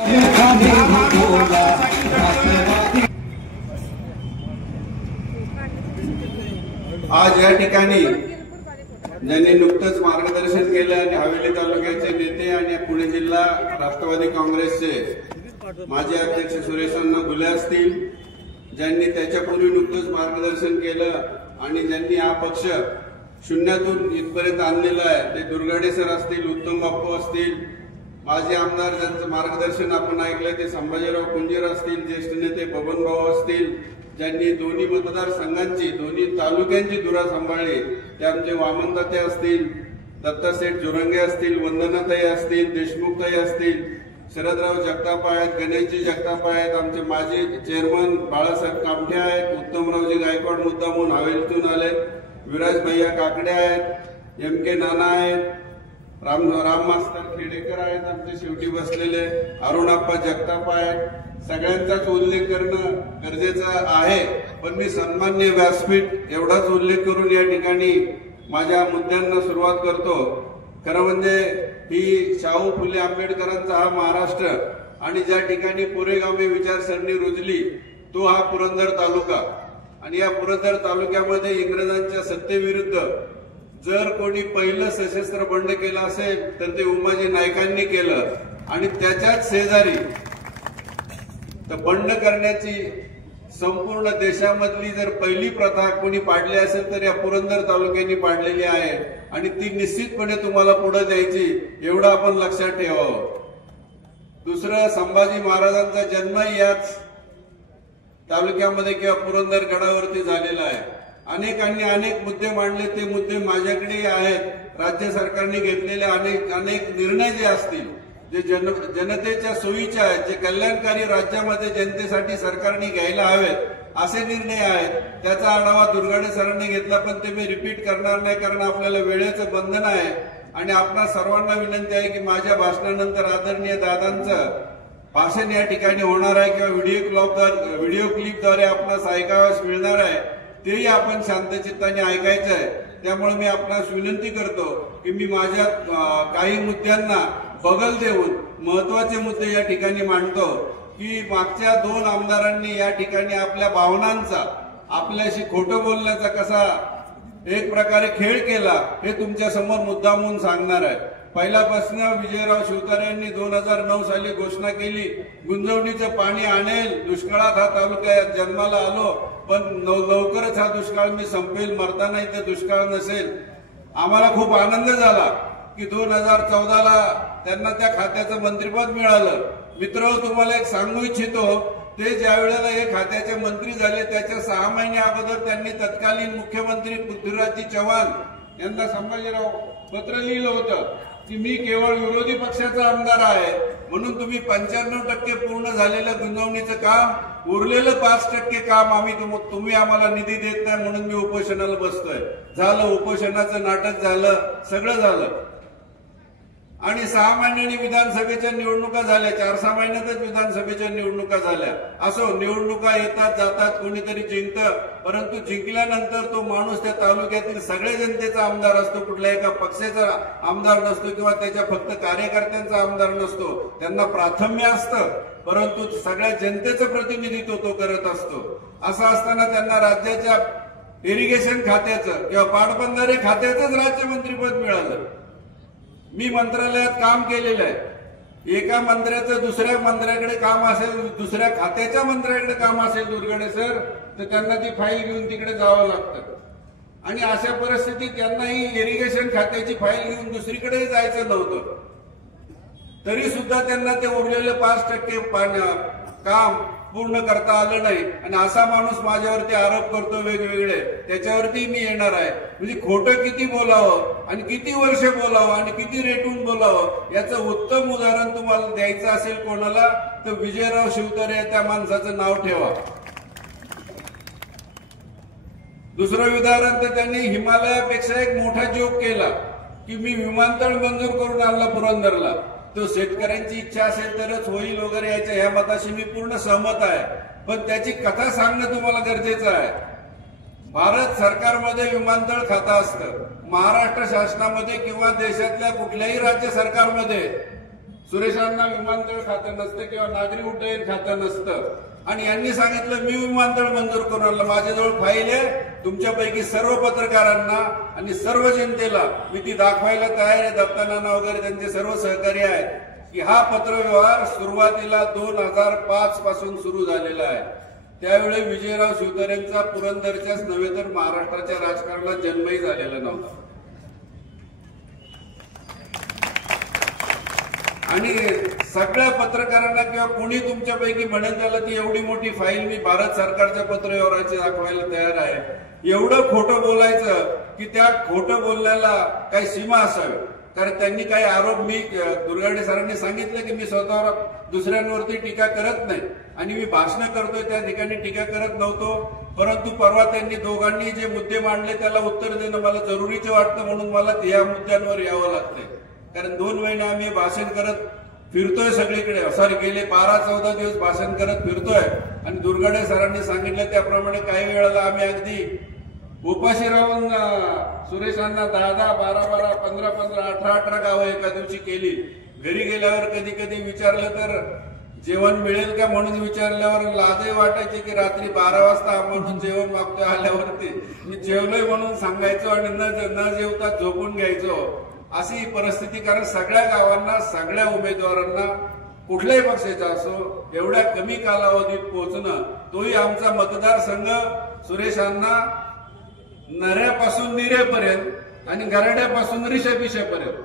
आज या ठिकाणी ज्यांनी नुकतंच मार्गदर्शन केलं आणि हवेली तालुक्याचे नेते आणि पुणे जिल्हा राष्ट्रवादी काँग्रेसचे माजी अध्यक्ष सुरेशांना गुले असतील, ज्यांनी त्याच्यापूर्वी नुकतंच मार्गदर्शन केलं आणि ज्यांनी हा पक्ष शून्यातून इथपर्यंत आणलेला आहे, ते दुर्गाडे सर असतील, उत्तम बापू असतील, माजी आमदार ज्यांचं मार्गदर्शन आपण ऐकलं ते संभाजीराव कुंजीर असतील, ज्येष्ठ नेते बबन भाऊ असतील, ज्यांनी दोन्ही मतदारसंघांची दोन्ही तालुक्यांची धुरा सांभाळली, ते आमचे वामनदाते असतील, दत्तासेठ जोरंगे असतील, वंदनाताई असतील, देशमुखताई असतील, शरदराव जगताप आहेत, गणेशजी जगताप आहेत, आमचे माजी चेअरमन बाळासाहेब कामठे आहेत, उत्तमरावजी गायकवाड मुद्दामून हवेलीतून आले, विराज भैया काकडे आहेत, MK नाना आहेत, राम मास्तर खेडेकर आहेत, आमचे शेवटी बसलेले अरुणाप्पा जगताप आहेत. सगळ्यांचाच उल्लेख करणं गरजेचं आहे, पण मी सन्मान्य व्यासपीठ एवढाच उल्लेख करून या ठिकाणी माझ्या मुद्द्यांना सुरुवात करतो. खरं म्हणजे ही शाहू फुले आंबेडकरांचा हा महाराष्ट्र आणि ज्या ठिकाणी पुरेगामी विचारसरणी रुजली तो हा पुरंदर तालुका, आणि या पुरंदर तालुक्यामध्ये इंग्रजांच्या सत्तेविरुद्ध जर कोणी पहिलं सशस्त्र बंड केलं असेल तर ते उमाजी नायकांनी केलं, आणि त्याच्याच शेजारी तर बंड करण्याची संपूर्ण देशामधली जर पहिली प्रथा कोणी पाडली असेल तर या पुरंदर तालुक्याने पाडलेली आहे, आणि ती निश्चितपणे तुम्हाला पुढे द्यायची, एवढं आपण लक्षात ठेवावं. दुसरं, संभाजी महाराजांचा जन्मही याच तालुक्यामध्ये किंवा पुरंदर गडावरती झालेला आहे. अनेकांनी अनेक मुद्दे मांडले, ते मुद्दे माझ्याकडेही आहेत. राज्य सरकारने घेतलेले अनेक निर्णय जे असतील, जे जनतेच्या सोयीचे आहेत, जे कल्याणकारी राज्यामध्ये जनतेसाठी सरकारने घ्यायला हवेत असे निर्णय आहेत, त्याचा आढावा दुर्गाडे सरांनी घेतला, पण ते मी रिपीट करणार नाही कारण आपल्याला वेळेचं बंधन आहे. आणि आपणा सर्वांना विनंती आहे की माझ्या भाषणानंतर आदरणीय दादांचं भाषण या ठिकाणी होणार आहे किंवा व्हिडिओ क्लिपद्वारे आपणास ऐकावयास मिळणार आहे, तेही आपण शांतचित्ताने ऐकायचं आहे. त्यामुळे मी आपणास विनंती करतो की मी माझ्या काही मुद्द्यांना बगल देऊन महत्वाचे मुद्दे या ठिकाणी मांडतो. की मागच्या 2 आमदारांनी या ठिकाणी आपल्या भावनांचा, आपल्याशी खोटं बोलण्याचा कसा एक प्रकारे खेळ केला हे तुमच्या समोर मुद्दामून सांगणार आहे. पहिल्यापासून विजयराव शिवतारे यांनी 2009 साली घोषणा केली, गुंजवणीचं पाणी आणेल, दुष्काळात हा तालुका जन्माला आलो, पण लवकरच हा दुष्काळ मी संपेल, मरताना इथं दुष्काळ नसेल. आम्हाला खूप आनंद झाला की 2014ला त्यांना त्या खात्याचं मंत्रिपद मिळालं. मित्र, तुम्हाला एक सांगू इच्छितो, ते ज्या वेळेला हे खात्याचे मंत्री झाले त्याच्या 6 महिने अगोदर त्यांनी तत्कालीन मुख्यमंत्री पृथ्वीराजजी चव्हाण यांना संभाजीराव पत्र लिहिलं होतं की मी केवळ विरोधी पक्षाचा आमदार आहे, म्हणून तुम्ही 95% पूर्ण झालेलं गुंतवणुकीचं काम, उरलेलं 5% काम तुम्ही आम्हाला निधी देत नाही म्हणून मी उपोषणाला बसतोय. झालं, उपोषणाचं नाटक झालं, सगळं झालं. आणि 6 महिन्यांनी विधानसभेच्या निवडणुका झाल्या, 4-6 महिन्यातच विधानसभेच्या निवडणुका झाल्या. असो, निवडणुका येतात जातात, कोणीतरी जिंकतं, परंतु जिंकल्यानंतर तो माणूस त्या तालुक्यातील सगळ्या जनतेचा आमदार असतो, कुठल्या एका पक्षाचा आमदार नसतो किंवा त्याच्या फक्त कार्यकर्त्यांचा आमदार नसतो. त्यांना प्राथम्य असतं, परंतु सगळ्या जनतेचं प्रतिनिधित्व तो करत असतो. असं असताना त्यांना राज्याच्या इरिगेशन खात्याचं किंवा पाटबंधारे खात्याचंच राज्यमंत्रीपद मिळालं. मी मंत्रालयात काम केलेलं आहे. एका मंत्र्याचं दुसऱ्या मंत्र्याकडे काम असेल, दुसऱ्या खात्याच्या मंत्र्याकडे काम असेल दुर्गाडे सर, तर त्यांना ती फाईल घेऊन तिकडे जावं लागतं. आणि अशा परिस्थितीत त्यांनाही इरिगेशन खात्याची फाईल घेऊन दुसरीकडे जायचं नव्हतं, तरी सुद्धा त्यांना ते उरलेलं 5% काम पूर्ण करता आलं नाही. आणि असा माणूस माझ्यावरती आरोप करतो वेगवेगळे, त्याच्यावरती मी येणार आहे. म्हणजे खोटं किती बोलावं आणि किती वर्ष बोलावं आणि किती रेटून बोलावं याचं उत्तम उदाहरण तुम्हाला द्यायचं असेल कोणाला तर विजयराव शिवतारे या त्या माणसाचं नाव ठेवा. दुसरं उदाहरण तर त्यांनी हिमालयापेक्षा एक मोठा जोक केला की मी विमानतळ मंजूर करून आणला पुरंदरला. तो शेतकऱ्यांची इच्छा असेल तरच होईल वगैरे याच्या ह्या मताशी मी पूर्ण सहमत आहे, पण त्याची कथा सांगणं तुम्हाला गरजेचं आहे. भारत सरकारमध्ये विमानतळ खातं असतं, महाराष्ट्र शासनामध्ये किंवा देशातल्या कुठल्याही राज्य सरकारमध्ये सुरेशांना विमानतळ खातं नसतं किंवा नागरी उड्डयन खातं नसतं. आणि यांनी सांगितलं मी विमानतळ मंजूर करून आणलं. माझ्याजवळ फाईल आहे, तुमच्यापैकी सर्व पत्रकारांना आणि सर्व जनतेला मी ती दाखवायला तयार आहे. दत्तानाना वगैरे त्यांचे सर्व सहकारी आहेत की हा पत्रव्यवहार सुरुवातीला 2005 पासून सुरू झालेला आहे. त्यावेळी विजयराव शिवतारेंचा पुरंदरच्याच नव्हे तर महाराष्ट्राच्या राजकारणात जन्मही झालेला नव्हता. आणि सगळ्या पत्रकारांना किंवा कोणी तुमच्यापैकी म्हणेल त्याला ती एवढी मोठी फाईल मी भारत सरकारच्या पत्रव्यवहाराची दाखवायला तयार आहे. एवढं खोटं बोलायचं की त्या खोटं बोलण्याला काही सीमा असावी. कारण त्यांनी काही आरोप, मी दुर्गाडे सरांनी सांगितलं की मी स्वतःवर दुसऱ्यांवरती टीका करत नाही आणि मी भाषण करतोय त्या ठिकाणी टीका करत नव्हतो. परंतु परवा त्यांनी दोघांनी जे मुद्दे मांडले त्याला उत्तर देणं मला जरुरीचं वाटतं, म्हणून मला या मुद्द्यांवर यावं लागतंय. कारण 2 महिने आम्ही भाषण करत फिरतोय सगळीकडे, सॉरी गेले 12-14 दिवस भाषण करत फिरतोय. आणि दुर्गाडे सरांनी सांगितलं त्याप्रमाणे काही वेळेला आम्ही अगदी उपाशी राहून सुरेशांना 10-10, 12-12, 15-15, 18-18 गावं एका दिवशी केली. घरी गेल्यावर कधी कधी विचारलं तर जेवण मिळेल का म्हणून विचारल्यावर लाजही वाटायची की रात्री 12 वाजता म्हणून जेवण मागतोय आल्यावरती मी जेवलोय म्हणून सांगायचो आणि न जेवता झोपून घ्यायचो. अशी परिस्थिती. कारण सगळ्या गावांना, सगळ्या उमेदवारांना कुठल्याही पक्षाचा असो एवढ्या कमी कालावधीत पोहोचणं, तोही आमचा मतदारसंघ सुरेशांना नऱ्यापासून निरेपर्यंत आणि गराड्यापासून रिषपिषेपर्यंत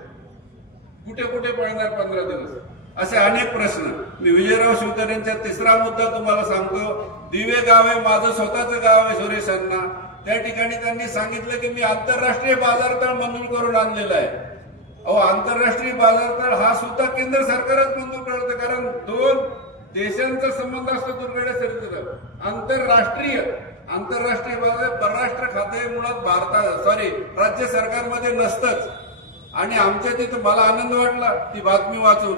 कुठे कुठे पळणार 15 दिवस, असे अनेक प्रश्न. मी विजयराव शिवतारेंचा तिसरा मुद्दा तुम्हाला सांगतो. दिवे गाव आहे, माझं स्वतःचं गाव आहे सुरेशांना. त्या ठिकाणी त्यांनी सांगितलं की मी आंतरराष्ट्रीय बाजारतळ मंजूर करून आणलेला आहे. अहो, आंतरराष्ट्रीय बाजारतळ हा सुद्धा केंद्र सरकारच मंजूर करतं. कारण 2 देशांचा संबंध असतो दुर्गाडे सर. आंतरराष्ट्रीय बाजार परराष्ट्र खाते मुळात राज्य सरकारमध्ये नसतंच. आणि आमच्या तिथं मला आनंद वाटला ती बातमी वाचून.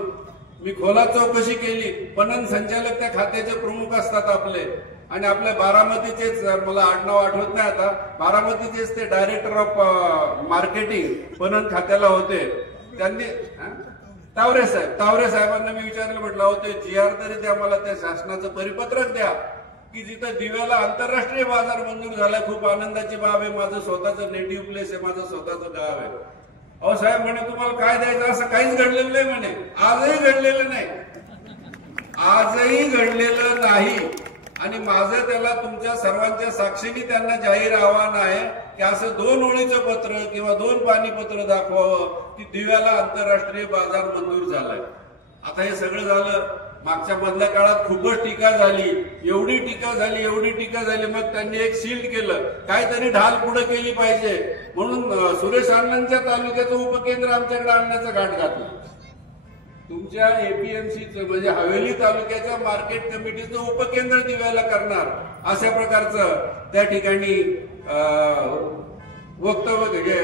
मी खोलात चौकशी केली. पणन संचालक त्या खात्याचे प्रमुख असतात आपले, आणि आपल्या बारामतीचेच, मला आडनाव आठवत नाही आता, बारामतीचेच ते डायरेक्टर ऑफ मार्केटिंग पणन खात्याला होते. त्यांनी तावरे साहेबांना मी विचारलं, म्हटलं होते GR तरी द्या मला, त्या शासनाचं परिपत्रक द्या की जिथं दिव्याला आंतरराष्ट्रीय बाजार मंजूर झाला. खूप आनंदाची बाब आहे, माझं स्वतःचं नेटिव्ह प्लेस आहे, माझं स्वतःचं गाव आहे. अहो साहेब म्हणे तुम्हाला काय द्यायचं, असं काहीच घडलेलं नाही म्हणे. आजही घडलेलं नाही. आणि माझं त्याला तुमच्या सर्वांच्या साक्षीने त्यांना जाहीर आव्हान आहे की असं 2 ओळीचं पत्र किंवा 2 पाणीपत्र दाखवावं की दिव्याला आंतरराष्ट्रीय बाजार मंजूर झालाय. आता हे सगळं झालं. मागच्या मधल्या काळात खूपच टीका झाली, एवढी टीका झाली. मग त्यांनी एक शील्ड केलं, काहीतरी ढाल पुढे केली पाहिजे म्हणून सुरेश अण्णांच्या तालुक्याचं उपकेंद्र आमच्याकडे आणण्याचा घाट घातला. तुमच्या APMCचं म्हणजे हवेली तालुक्याच्या मार्केट कमिटीचं उपकेंद्र दिव्याला करणार, अशा प्रकारचं त्या ठिकाणी वक्तव्य,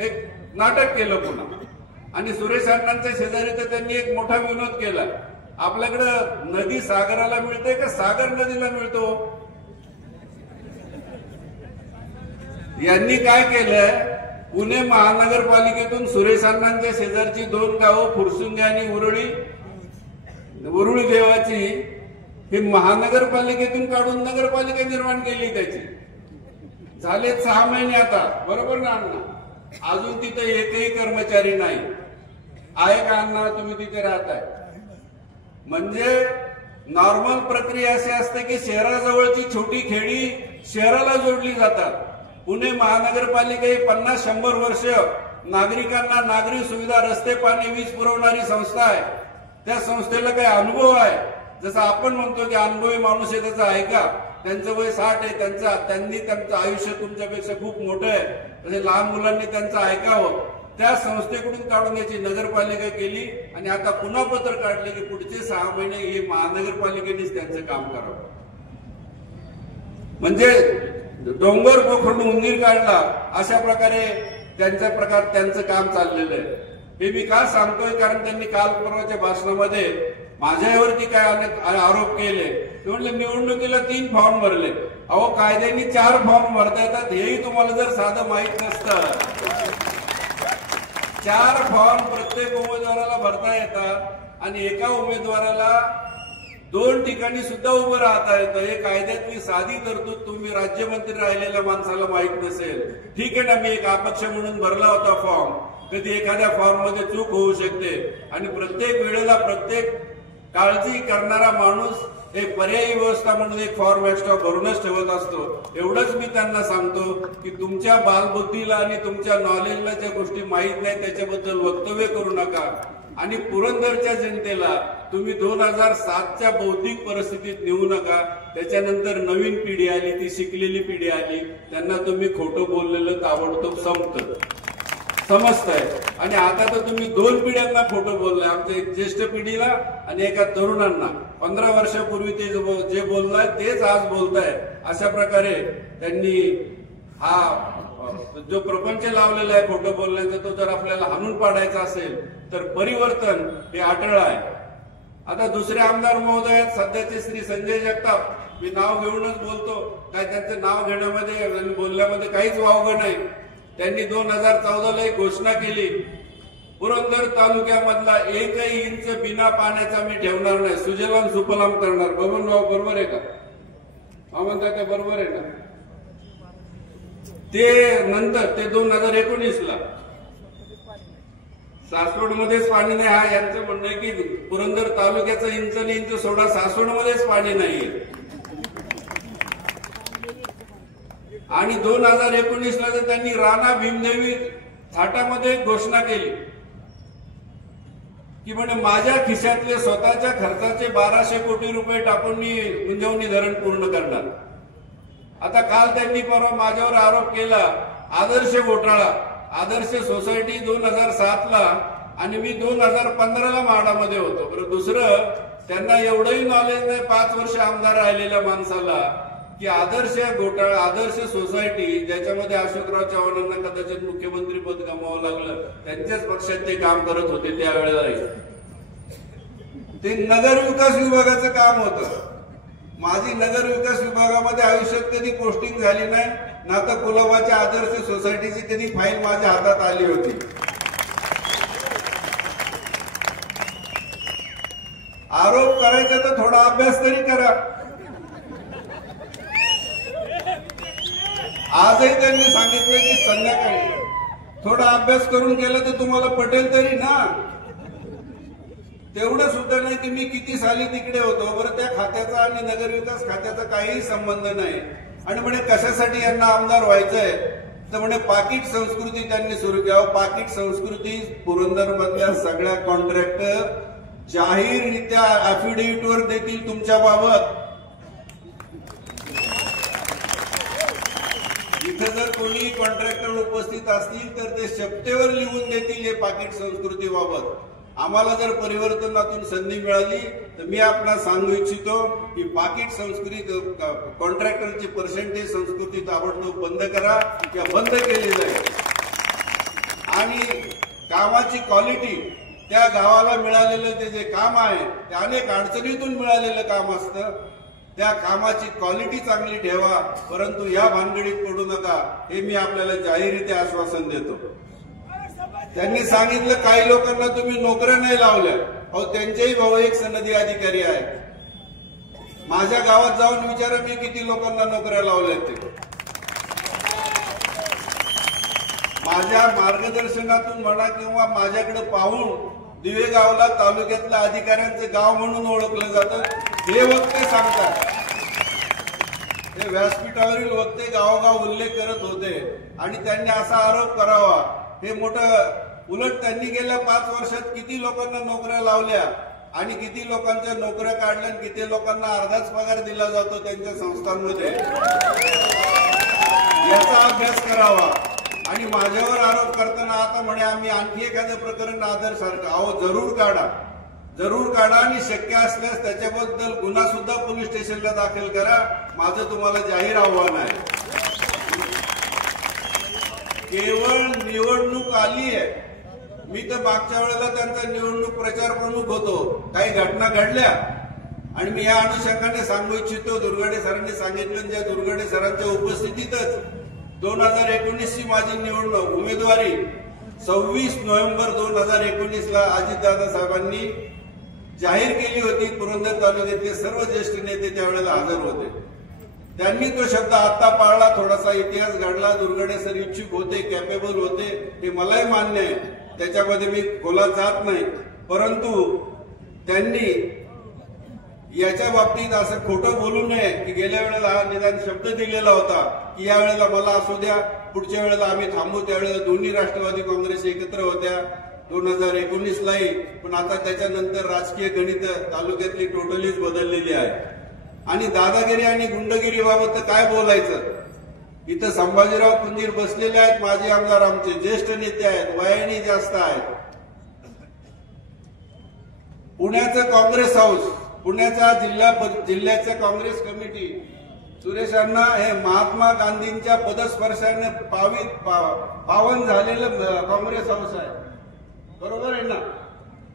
एक नाटक केलं पुन्हा. आणि सुरेश अण्णांच्या शेजारी तर त्यांनी एक मोठा विनोद केला. आपल्याकडं नदी सागराला मिळते का सागर नदीला मिळतो? यांनी काय केलंय, पुणे महानगरपालिकेतून सुरेश अण्णांच्या शेजारची 2 गावं फुरसुंगे आणि उरुळी देवाची हे महानगरपालिकेतून काढून नगरपालिका निर्माण केली. त्याची झाले 6 महिने आता, बरोबर ना अण्णा? अजून तिथे एकही कर्मचारी नाही आहे का अण्णा? तुम्ही तिथे राहताय म्हणजे नॉर्मल प्रक्रिया अशी असते की शहराजवळची छोटी खेडी शहराला जोडली जातात. पुणे महानगरपालिका ही 50-100 वर्ष नागरिकांना नागरी सुविधा, रस्ते, पाणी, वीज पुरवणारी संस्था आहे. त्या संस्थेला काही अनुभव आहे. जसं आपण म्हणतो की अनुभवी माणूस आहे त्याचा ऐका. त्यांचं वय 60 आहे, त्यांनी त्यांचं आयुष्य तुमच्यापेक्षा खूप मोठं आहे, तसे लहान मुलांनी त्यांचं ऐकावं. त्या संस्थेकडून काढून याची नगरपालिका केली आणि आता पुन्हा पत्र काढले की पुढचे 6 महिने हे महानगरपालिकेनेच त्यांचं काम करावं. म्हणजे डोंगर पोखरून उंदीर काढला अशा प्रकारे त्यांचं काम चाललेलं आहे. हे मी का सांगतोय, कारण त्यांनी काल परवाच्या भाषणामध्ये माझ्यावरती काय अनेक आरोप केले. ते म्हणले निवडणुकीला 3 फॉर्म भरले. अहो, कायद्याने 4 फॉर्म भरता येतात, हेही तुम्हाला जर साधं माहीत नसतं. 4 फॉर्म प्रत्येक उमेदवाराला भरता येतात. आणि एका उमेदवाराला 2 ठिकाणी सुद्धा उभं राहता येतं. हे कायद्यातली साधी तरतूद तुम्ही राज्यमंत्री राहिलेल्या माणसाला माहित नसेल. ठीक आहे ना, मी एक अपक्ष म्हणून भरला होता फॉर्म. कधी एखाद्या फॉर्म मध्ये चूक होऊ शकते आणि प्रत्येक वेळेला प्रत्येक काळजी करणारा माणूस एक पर्यायी व्यवस्था म्हणून एक फॉर्म एक्स्ट्रा भरूनच ठेवत असतो. एवढंच मी त्यांना सांगतो की तुमच्या बालबुद्धीला आणि तुमच्या नॉलेजला ज्या गोष्टी माहीत नाही त्याच्याबद्दल वक्तव्य करू नका. आणि पुरंदरच्या जनतेला तुम्ही 2007च्या बौद्धिक परिस्थितीत नेऊ नका. त्याच्यानंतर नवीन पिढी आली, ती शिकलेली पिढी आली, त्यांना तुम्ही खोटं बोललेलं ताबडतोब समजतंय. आणि आता तर तुम्ही 2 पिढ्यांना खोटं बोललाय, आमच्या एक ज्येष्ठ पिढीला आणि एका तरुणांना. 15 वर्षापूर्वी ते जे बोललाय तेच आज बोलताय. अशा प्रकारे त्यांनी हा जो प्रपंच लावलेला आहे खोटं बोलण्याचा, तो जर आपल्याला हाणून पाडायचा असेल तर परिवर्तन हे अटळ आहे. आता दुसरे आमदार महोदय सध्याचे श्री संजय जगताप, मी नाव घेऊनच बोलतो, काय त्यांचं नाव घेण्यामध्ये आणि बोलण्यामध्ये काहीच वावगं नाही. त्यांनी 2014ला एक घोषणा केली, पुरंदर तालुक्यामधला 1 इंच बिना पाण्याचा मी ठेवणार नाही, सुजलाम सुफलाम करणार. बबन भाऊ बरोबर आहे का? म्हणतात ते बरोबर आहे का? ते नंतर ते 2019ला सासवडमध्येच पाणी नाही. हा यांचं म्हणणं आहे की पुरंदर तालुक्याचं इंच सोडा, सासवडमध्येच पाणी नाहीये. आणि 2019ला तर त्यांनी राणा भीमदेवी थाटामध्ये घोषणा केली की म्हणे माझ्या खिशातले स्वतःच्या खर्चाचे 1200 कोटी रुपये टाकून मी गुंजवणी धरण पूर्ण करणार. आता काल त्यांनी परवा माझ्यावर आरोप केला आदर्श घोटाळा. आदर्श सोसायटी 2007ला आणि मी 2015ला म्हाडामध्ये होतो. बरं, दुसरं त्यांना एवढंही नॉलेज नाही 5 वर्ष आमदार राहिलेल्या माणसाला की आदर्श घोटाळा, आदर्श सोसायटी ज्याच्यामध्ये अशोकराव चव्हाणांना कदाचित मुख्यमंत्री पद गमावं लागलं, त्यांच्याच पक्षात ते काम करत होते त्यावेळेला. ते नगर विकास विभागाचं काम होतं. माझी नगर विकास विभागामध्ये आयुष्यात कधी पोस्टिंग झाली नाही ना, तर कुलाबाच्या आदर्श सोसायटीची कधी फाईल माझ्या हातात आली होती. आरोप करायचा तर थोडा अभ्यास तरी करा. आजही त्यांनी सांगितलं की संध्याकाळी थोडा अभ्यास करून केलं तर तुम्हाला पटेल तरी ना. तेवढं सुद्धा नाही की मी किती साली तिकडे होतो. बरं, त्या खात्याचा आणि नगर विकास खात्याचा काहीही संबंध नाही. आणि म्हणे कशासाठी यांना आमदार व्हायचंय तर म्हणे पाकिट संस्कृती त्यांनी सुरू केली. पाकिट संस्कृती पुरंदर मधल्या सगळ्या कॉन्ट्रॅक्टर जाहीररित्या अफिडेव्हिटवर देतील तुमच्या बाबत. इथे जर कोणी कॉन्ट्रॅक्टर उपस्थित असतील तर ते शपथेवर लिहून देतील हे पाकिट संस्कृतीबाबत. आम्हाला जर परिवर्तनातून संधी मिळाली तर मी आपल्याला सांगू इच्छितो की पाकिट संस्कृती, कॉन्ट्रॅक्टरची पर्सेंटेज संस्कृती ताबडतोब बंद करा किंवा बंद केली जाईल. आणि कामाची क्वालिटी, त्या गावाला मिळालेलं ते जे काम आहे ते अनेक अडचणीतून मिळालेलं काम असतं. त्या कामाची क्वालिटी चांगली ठेवा, परंतु या भानगडीत पडू नका, हे मी आपल्याला जाहीररित्या आश्वासन देतो. त्यांनी सांगितलं काही लोकांना तुम्ही नोकऱ्या नाही लावल्या. अहो, त्यांचेही भाऊ एक सनदी अधिकारी आहेत. माझ्या गावात जाऊन विचारा मी किती लोकांना नोकऱ्या लावल्या ते. माझ्या मार्गदर्शनातून म्हणा किंवा माझ्याकडे पाहून दिवेगावला तालुक्यातल्या अधिकाऱ्यांचं गाव म्हणून ओळखलं जातं. हे वक्ते सांगतात, हे व्यासपीठावरील वक्ते गावोगाव उल्लेख करत होते आणि त्यांनी असा आरोप करावा हे मोठं. उलट त्यांनी गेल्या 5 वर्षात किती लोकांना नोकऱ्या लावल्या आणि किती लोकांच्या नोकऱ्या काढल्या आणि किती लोकांना अर्धाच पगार दिला जातो त्यांच्या संस्थांमध्ये, याचा अभ्यास करावा. आणि माझ्यावर आरोप करताना आता म्हणे आम्ही आणखी एखादं प्रकरण आदरसारखं. अहो, जरूर काढा आणि शक्य असल्यास त्याच्याबद्दल गुन्हा सुद्धा पोलीस स्टेशनला दाखल करा. माझं तुम्हाला जाहीर आव्हान आहे. केवळ निवडणूक आली आहे. मी तर मागच्या वेळेला त्यांचा निवडणूक प्रचार प्रमुख होतो. काही घटना घडल्या आणि मी या अनुषंगाने सांगू इच्छितो, दुर्गाडे सरांनी सांगितलं, ज्या दुर्गाडे सरांच्या उपस्थितीतच 2019ची माझी निवडणूक उमेदवारी 26 नोव्हेंबर 2019ला अजितदादा साहेबांनी जाहीर केली होती, पुरंदर तालुक्यातले सर्व ज्येष्ठ नेते त्यावेळेला हजर होते. त्यांनी तो शब्द आता पाळला, थोडासा इतिहास घडला. दुर्गडे सर इच्छुक होते, कॅपेबल होते, हे मलाही मान्य आहे, त्याच्यामध्ये मी खोलात जात नाही. परंतु त्यांनी याच्या बाबतीत असं खोटं बोलू नये की गेल्या वेळेला हा निदान शब्द दिलेला होता की या वेळेला मला असू द्या, पुढच्या वेळेला आम्ही थांबू. त्यावेळेला दोन्ही राष्ट्रवादी काँग्रेस एकत्र होत्या 2019लाही. पण आता त्याच्यानंतर राजकीय गणित तालुक्यातली टोटलीच बदललेली आहे. आणि दादागिरी आणि गुंडगिरी बाबत काय बोलायचं. इथं संभाजीराव कुंजीर बसलेले आहेत, माजी आमदार, आमचे ज्येष्ठ नेते आहेत, वयाने जास्त आहेत. पुण्याचं काँग्रेस हाऊस, पुण्याच्या जिल्ह्याचं काँग्रेस कमिटी, सुरेश अण्णा हे महात्मा गांधींच्या पदस्पर्शाने पावन झालेलं काँग्रेस हाऊस आहे, बरोबर आहे ना.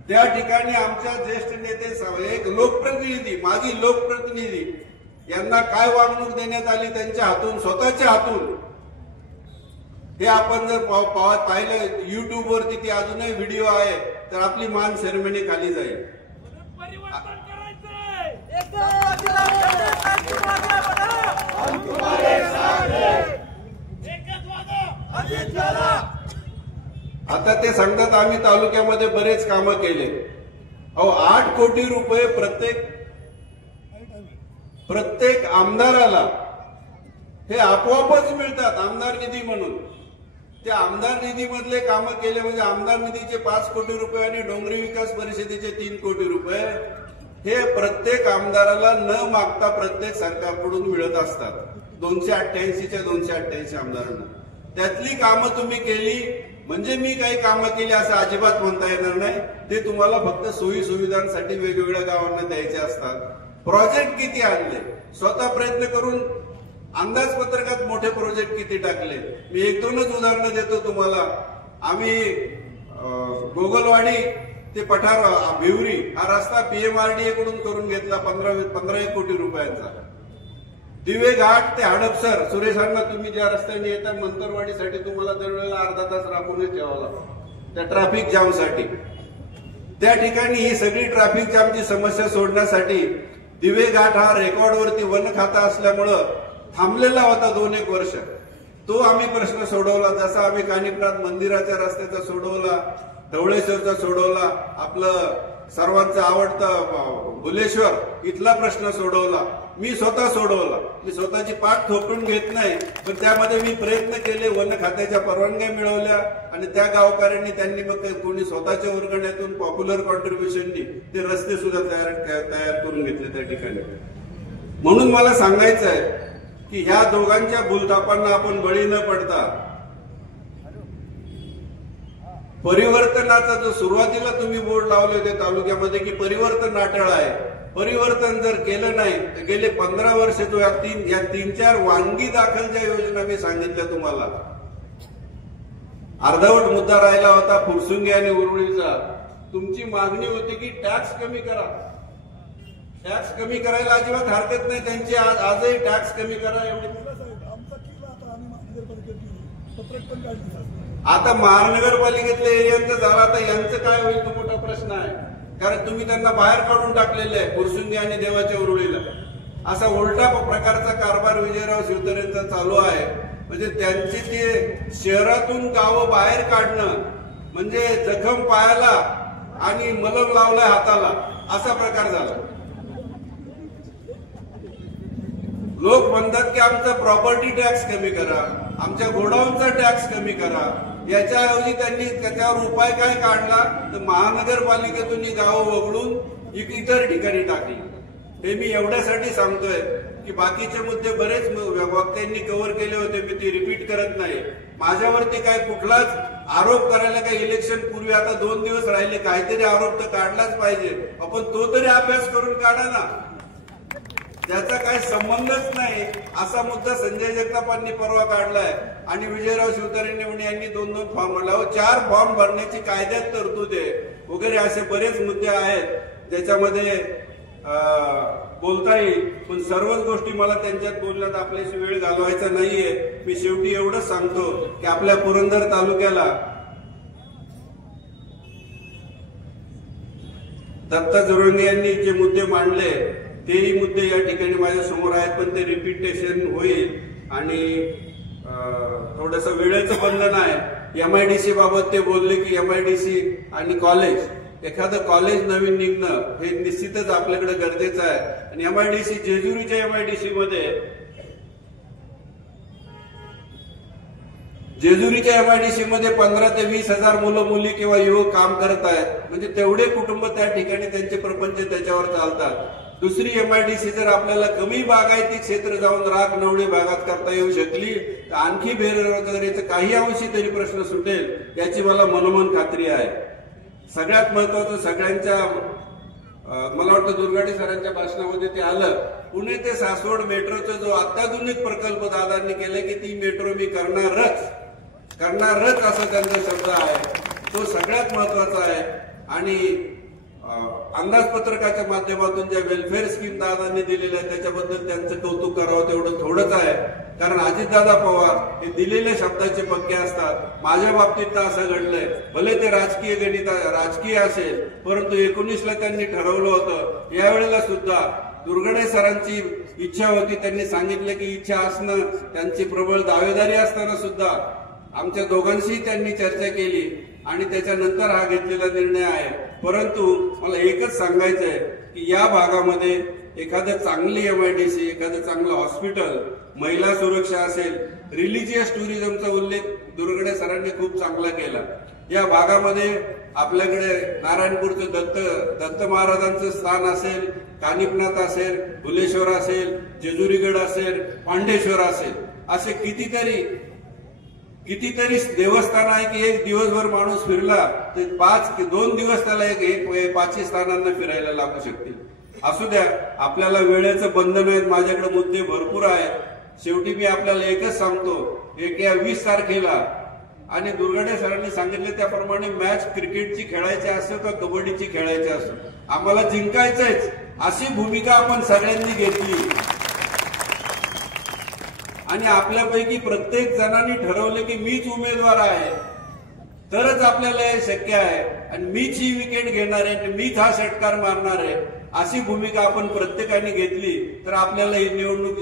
त्या ठिकाणी आमच्या ज्येष्ठ नेते, एक लोकप्रतिनिधी, माजी लोकप्रतिनिधी यांना काय वागणूक देण्यात आली त्यांच्या हातून, स्वतःच्या हातून, हे आपण जर पाहिलं युट्यूबवरती, ती अजूनही व्हिडिओ आहे, तर आपली मान शरमेने खाली जाईल. आता ते सांगतात आम्ही तालुक्यामध्ये बरेच कामं केले. 8 कोटी रुपये प्रत्येक आमदाराला हे आपोआपच मिळतात आमदार निधी म्हणून. त्या आमदार निधी मधले कामं केले म्हणजे आमदार निधीचे 5 कोटी रुपये आणि डोंगरी विकास परिषदेचे 3 कोटी रुपये हे प्रत्येक आमदाराला न मागता प्रत्येक सरकारकडून मिळत असतात. 288च्या 288 आमदारांना त्यातली कामं तुम्ही केली म्हणजे मी काही कामं केली असं अजिबात म्हणता येणार नाही. ते तुम्हाला फक्त सोयी सुविधांसाठी वेगवेगळ्या गावांना द्यायचे असतात. प्रोजेक्ट किती आणले, स्वतः प्रयत्न करून अंदाजपत्रकात मोठे प्रोजेक्ट किती टाकले. मी 1-2च उदाहरणं देतो तुम्हाला. आम्ही गोगलवाडी ते पठार भिवरी हा रस्ता PMRDA कडून करून घेतला 15 कोटी रुपयांचा. दिवे घाट ते हडपसर, सुरेश अण्णा तुम्ही ज्या रस्त्याने येता मंतरवाडीसाठी तुम्हाला दरवेळेला अर्धा तास राखूनच ठेवावा लागतो त्या ट्रॅफिक जामसाठी. त्या ठिकाणी ही सगळी ट्रॅफिक जामची समस्या सोडण्यासाठी दिवे घाट हा रेकॉर्डवरती वन खाता असल्यामुळं थांबलेला होता 2-1 वर्ष. तो आम्ही प्रश्न सोडवला. जसा आम्ही कानिपनाथ मंदिराच्या रस्त्याचा सोडवला, ढवळेश्वरचा सोडवला, आपलं सर्वांचं आवडतं भुलेश्वर इथला प्रश्न सोडवला. मी स्वतः सोडवला. मी स्वतःची पाठ थोपटून घेत नाही, पण त्यामध्ये मी प्रयत्न केले. वन खात्याच्या परवानग्या मिळवल्या आणि त्या गावकऱ्यांनी त्यांनी मग कोणी स्वतःच्या वर्गण्यातून पॉप्युलर कॉन्ट्रीब्युशननी ते रस्ते सुद्धा तयार करून घेतले त्या ठिकाणी. म्हणून मला सांगायचं आहे की ह्या दोघांच्या भूलथापांना आपण बळी न पडता परिवर्तनाचा जो सुरुवातीला तुम्ही बोर्ड लावले होते तालुक्यामध्ये की परिवर्तन नाटळ आहे, परिवर्तन जर केलं नाही तर गेले 15 वर्ष जो या 3-4 वांगी दाखलच्या योजना मी सांगितल्या तुम्हाला. अर्धवट मुद्दा राहिला होता फुरसुंगी आणि उरुळीचा. तुमची मागणी होती की टॅक्स कमी करा. टॅक्स कमी करायला अजिबात हरकत नाही त्यांची. आजही टॅक्स कमी करा एवढी. आता महानगरपालिकेतल्या एरियांचं झालं, आता यांचं काय होईल तो मोठा प्रश्न आहे. कारण तुम्ही त्यांना बाहेर काढून टाकलेले आहे फुरसुंगी आणि देवाच्या उरुळीला. असा उलटा प्रकारचा कारभार विजयराव शिवतरेंचा चालू आहे. म्हणजे त्यांची ते शहरातून गावं बाहेर काढणं म्हणजे जखम पायाला आणि मलम लावलाय हाताला असा प्रकार झाला. लोक म्हणतात की आमचा प्रॉपर्टी टॅक्स कमी करा, आमच्या गोडाऊनचा टॅक्स कमी करा. याच्याऐवजी त्यांनी त्याच्यावर उपाय काय काढला तर महानगरपालिकेतून ही गावं वगळून इतर ठिकाणी टाकली. हे मी एवढ्यासाठी सांगतोय की बाकीचे मुद्दे बरेच वक्त्यांनी कव्हर केले होते, मी ते रिपीट करत नाही. माझ्यावरती काय कुठलाच आरोप करायला काही इलेक्शन पूर्वी आता 2 दिवस राहिले, काहीतरी आरोप तर काढलाच पाहिजे. आपण तो तरी अभ्यास करून काढा ना. त्याचा काही संबंधच नाही असा मुद्दा संजय जगतापांनी परवा काढलाय आणि विजयराव शिवतारे यांनी 2-2 फॉर्म भरला. 4 फॉर्म भरण्याची कायद्यात तरतूद आहे वगैरे असे बरेच मुद्दे आहेत त्याच्यामध्ये बोलता येईल. पण सर्वच गोष्टी मला त्यांच्यात बोलण्यात आपल्याशी वेळ घालवायचा नाहीये. मी शेवटी एवढंच सांगतो की आपल्या पुरंदर तालुक्याला दत्ता जोरंगे यांनी जे मुद्दे मांडले तेही मुद्दे या ठिकाणी माझ्या समोर आहेत, पण ते रिपिटेशन होईल आणि थोडस वेळेचं बंधन आहे। MIDC बाबत ते बोलले की MIDC आणि कॉलेज, एखादं कॉलेज नवीन निघणं हे निश्चितच आपल्याकडे गरजेचं आहे। आणि MIDC जेजुरीच्या MIDC मध्ये जेजुरीच्या MIDC मध्ये 15 ते 20 हजार मुलं मुली किंवा युवक काम करत आहेत, म्हणजे तेवढे कुटुंब त्या ठिकाणी त्यांचे प्रपंच त्याच्यावर चालतात। दुसरी MIDC जर आपल्याला कमी बागायती क्षेत्र जाऊन राख नवडी भागात करता येऊ शकली तर आणखी बेरोजगारीचा काही अंशी तरी प्रश्न सुटेल याची मला मनोमन खात्री आहे। सगळ्यात महत्वाचं सगळ्यांच्या मला वाटतं दुर्गाडे सरांच्या भाषणामध्ये ते आलं, पुणे ते सासवड मेट्रोचा जो अत्याधुनिक प्रकल्प दादांनी केलाय की ती मेट्रो मी करणारच असा त्यांचा शब्द आहे, तो सगळ्यात महत्वाचा आहे। आणि अंदाजपत्रकाच्या माध्यमातून ज्या वेलफेअर स्कीम दादांनी दिलेल्या आहेत त्याच्याबद्दल त्यांचं कौतुक करावं तेवढं थोडंच आहे, कारण अजितदादा पवार हे दिलेल्या शब्दाचे पक्के असतात। माझ्या बाबतीत तर असं घडलंय, भले ते राजकीय असेल, परंतु 19ला त्यांनी ठरवलं होतं, यावेळेला सुद्धा दुर्गडे सरांची इच्छा होती, त्यांनी सांगितलं की इच्छा असणं त्यांची प्रबळ दावेदारी असताना सुद्धा आमच्या दोघांशीही त्यांनी चर्चा केली आणि त्याच्यानंतर हा घेतलेला निर्णय आहे। परंतु मला एकच सांगायचं आहे की या भागामध्ये एखादं चांगली MIDC, एखादं चांगलं हॉस्पिटल, महिला सुरक्षा असेल, रिलिजियस टुरिझमचा उल्लेख दुर्गडे सरांनी खूप चांगला केला। या भागामध्ये आपल्याकडे नारायणपूरचं दत्त महाराजांचं स्थान असेल, कानिपनाथ असेल, भुलेश्वर असेल, जेजुरीगड असेल, पांडेश्वर असेल, असे कितीतरी देवस्थान आहे की एक दिवसभर माणूस फिरला तर 2 दिवस त्याला एक 5 स्थानांना फिरायला लागू शकतील। असू द्या, आपल्याला वेळेचं बंधन आहे, माझ्याकडे मुद्दे भरपूर आहेत। शेवटी मी आपल्याला एकच सांगतो, 20 तारखेला आणि दुर्गडे सरांनी सांगितले त्याप्रमाणे मॅच क्रिकेटची खेळायची असो का कबड्डीची खेळायची असो, आम्हाला जिंकायचंच अशी भूमिका आपण सगळ्यांनी घेतली आणि आपल्यापैकी प्रत्येक जणांनी ठरवलं की मीच उमेदवार आहे तरच आपल्याला हे शक्य आहे आणि मीच ही विकेट घेणार आहे, मीच हा षटकार मारणार आहे, अशी भूमिका आपण प्रत्येकाने घेतली तर आपल्याला ही निवडणूक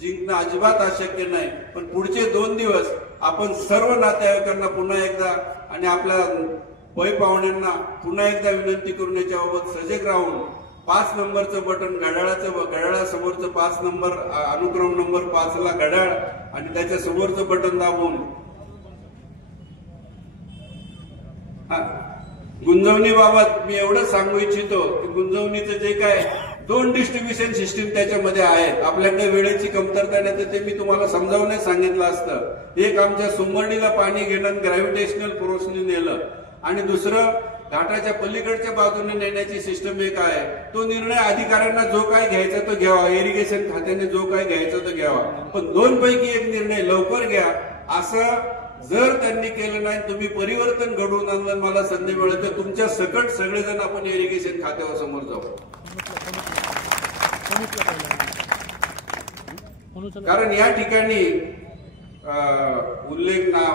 जिंकणं अजिबात अशक्य नाही। पण पुढचे 2 दिवस आपण सर्व नातेवाईकांना पुन्हा एकदा आणि आपल्या पै पाहुण्यांना पुन्हा एकदा विनंती करून याच्याबाबत सजग राहून 5 नंबरचं बटन घड्याळासमोरचं 5 नंबर अनुक्रम नंबर 5 ला घड्याळ आणि त्याच्या समोरचं बटन दाबून गुंजवणीबाबत मी एवढंच सांगू इच्छितो की गुंजवणीचं जे काय 2 डिस्ट्रीब्युशन सिस्टीम त्याच्यामध्ये आहेत, आपल्याकडे वेळेची कमतरता नाही तर ते मी तुम्हाला समजावण्यास सांगितलं असतं। एक आमच्या सुमर्णीला पाणी घेणं ग्रॅव्हिटेशनल फोर्सने नेलं आणि दुसरं घाटाच्या पलीकडच्या बाजूने नेण्याची सिस्टम एक आहे। तो निर्णय अधिकाऱ्यांना जो काय घ्यायचा तो घ्यावा, इरिगेशन खात्याने जो काय घ्यायचा तो घ्यावा, पण 2 पैकी एक निर्णय लवकर घ्या। असं जर त्यांनी केलं नाही, तुम्ही परिवर्तन घडवून आणलं, मला संधी मिळेल तर तुमच्या सकट सगळेजण आपण इरिगेशन खात्यावर समोर जाऊ। कारण या ठिकाणी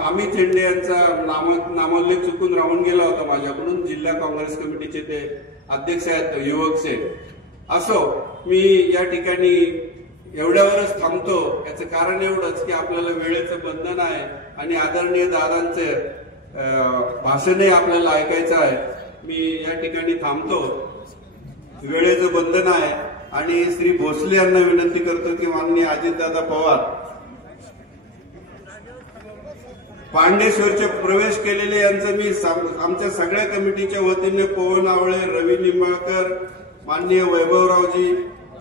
अमित झेंडे यांचा नामोल्लेख चुकून राहून गेला होता माझ्याकडून, जिल्हा काँग्रेस कमिटीचे ते अध्यक्ष आहेत युवकचे। असो, मी या ठिकाणी एवढ्यावरच थांबतो। याचं कारण एवढंच की आपल्याला वेळेचं बंधन आहे आणि आदरणीय दादांचं भाषणही आपल्याला ऐकायचं आहे। मी या ठिकाणी थांबतो, वेळेचं बंधन आहे आणि श्री भोसले यांना विनंती करतो की माननीय अजितदादा पवार पांडेश्वरचे प्रवेश केलेले यांचं मी आमच्या सगळ्या कमिटीच्या वतीने पवन आवळे, रवी निंबाळकर, माननीय वैभवरावजी,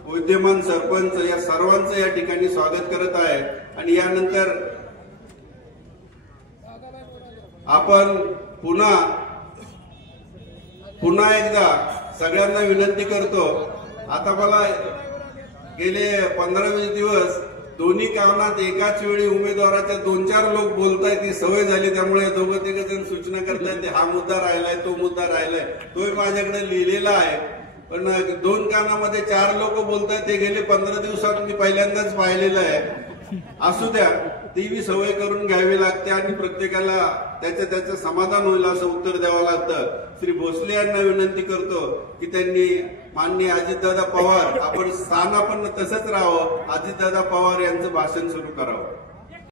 विद्यमान सरपंच या सर्वांचं या ठिकाणी स्वागत करत आहे। आणि यानंतर आपण पुन्हा एकदा सगळ्यांना विनंती करतो। आता मला गेले 15-20 दिवस दोन्ही कामात एकाच वेळी उमेदवाराच्या 2-4 लोक बोलतायत, ती सवय झाली, त्यामुळे 2-3 जण सूचना करतायत हा मुद्दा राहिलाय, तो मुद्दा राहिलाय, तोही माझ्याकडे लिहिलेला आहे। पण 2 कानामध्ये 4 लोक बोलतायत, ते गेले 15 दिवसात मी पहिल्यांदाच पाहिलेलं आहे। असू द्या, ती सवय करून घ्यावी लागते आणि प्रत्येकाला त्याचं समाधान होईल असं उत्तर द्यावं लागतं. श्री भोसले यांना विनंती करतो की त्यांनी माननीय अजितदादा पवार, आपण स्थान आपण तसंच राहावं, अजितदादा पवार यांचं भाषण सुरू करावं.